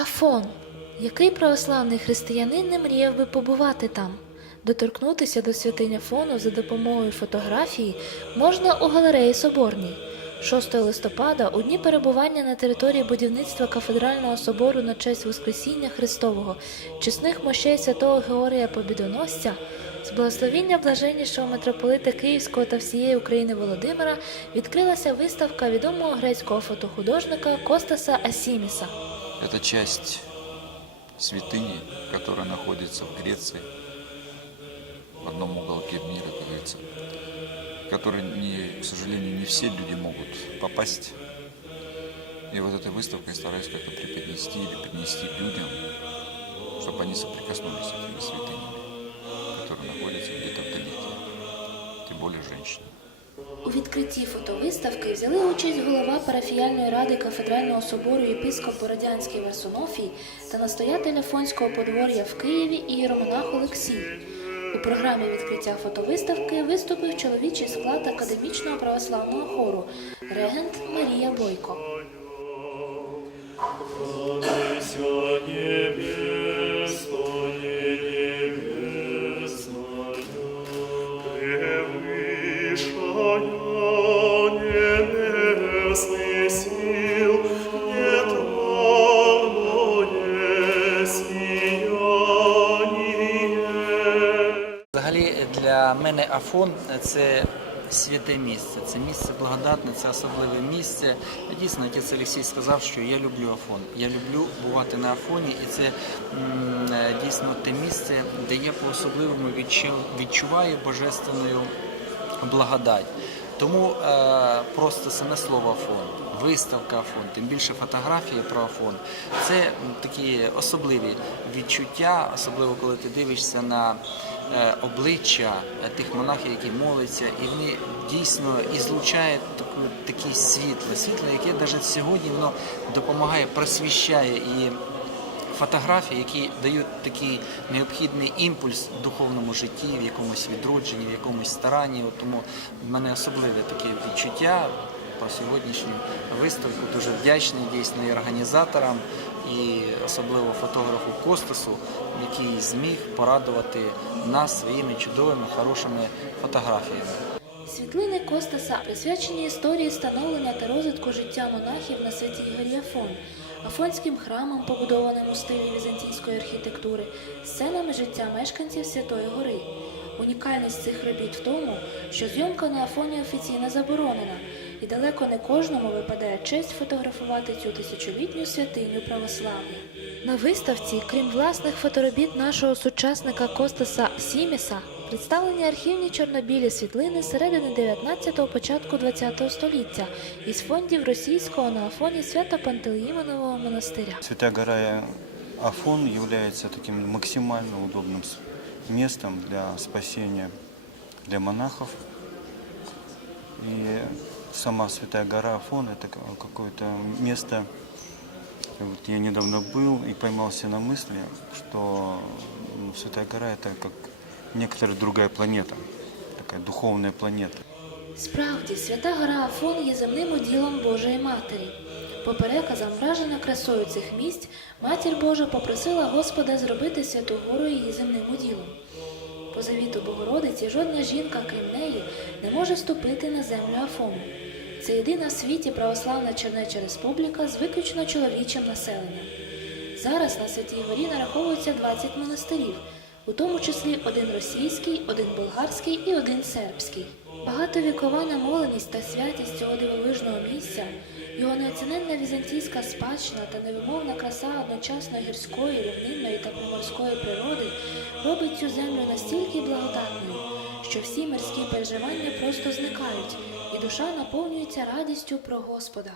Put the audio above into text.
Афон. Який православний християнин не мріяв би побувати там? Доторкнутися до святиня Афону за допомогою фотографії можна у галереї Соборній. 6 листопада, у дні перебування на території будівництва кафедрального собору на честь Воскресіння Христового, чесних мощей святого Георгія Побідоносця, з благословіння блаженнішого митрополита Київського та всієї України Володимира відкрилася виставка відомого грецького фотохудожника Костаса Асіміса. Это часть святыни, которая находится в Греции, в одном уголке мира, как говорится, в которой, не, к сожалению, не все люди могут попасть. И вот этой выставкой стараюсь как-то преподнести или принести людям, чтобы они соприкоснулись с этими святынями, которые находятся где-то вдалеке, тем более женщины. У відкритті фотовиставки взяли участь голова парафіяльної ради кафедрального собору єпископ Бородянський Варсунофій та настоятель Афонського подвор'я в Києві ієромонах Олексій. У програмі відкриття фотовиставки виступив чоловічий склад академічного православного хору регент Марія Бойко. Для мене Афон це святе місце, це місце благодатне, це особливе місце. Дійсно, отець Олексій сказав, що я люблю Афон. Я люблю бувати на Афоні, і це е, дійсно те місце, де я по-особливому відчуваю божественною благодать. Тому е, просто саме слово Афон, виставка Афон, тим більше фотографії про Афон, це такі особливі відчуття, особливо коли ти дивишся на обличчя е, тих монахів, які моляться, і вони дійсно і злучають таку, таке світло, світло, яке навіть сьогодні воно допомагає, просвіщає і фотографії, які дають такий необхідний імпульс в духовному житті, в якомусь відродженні, в якомусь старанні. Тому в мене особливе таке відчуття про сьогоднішню виставку. Дуже вдячний дійсно і організаторам, і особливо фотографу Костасу, який зміг порадувати нас своїми чудовими, хорошими фотографіями. Світлини Костаса присвячені історії становлення та розвитку життя монахів на святій Афон, Афонським храмам, побудованим у стилі візантійської архітектури, сценами життя мешканців Святої Гори. Унікальність цих робіт в тому, що зйомка на Афоні офіційно заборонена, і далеко не кожному випадає честь фотографувати цю тисячолітню святиню православ'я. На виставці, крім власних фоторобіт нашого сучасника Костаса Сіміса, представлені архівні чорнобілі світлини середини 19-го, початку 20-го століття із фондів російського на Афоні Свято-Пантелеїмонового монастиря. Святая гора Афон является таким максимально удобным с- местом для спасения для монахов. И сама Святая гора Афон это ка- какое-то место. Вот я недавно был и поймался на мысли, что м, Святая гора это как некоторая другая планета, такая духовная планета. Справді, свята гора Афон є земним уділом Божої Матері. По переказам, вражена красою цих місць, Матір Божа попросила Господа зробити святу гору її земним уділом. По завіту Богородиці жодна жінка, крім неї, не може ступити на землю Афону. Це єдина в світі православна Чернеча Республіка з виключно чоловічим населенням. Зараз на Святій Горі нараховується 20 монастирів, у тому числі один російський, один болгарський і один сербський. Багатовікова намоленість та святість цього дивовижного місця, його неоціненна візантійська спадщина та невимовна краса одночасно гірської, рівнинної та поморської природи робить цю землю настільки благодатною, що всі мирські переживання просто зникають, і душа наповнюється радістю про Господа.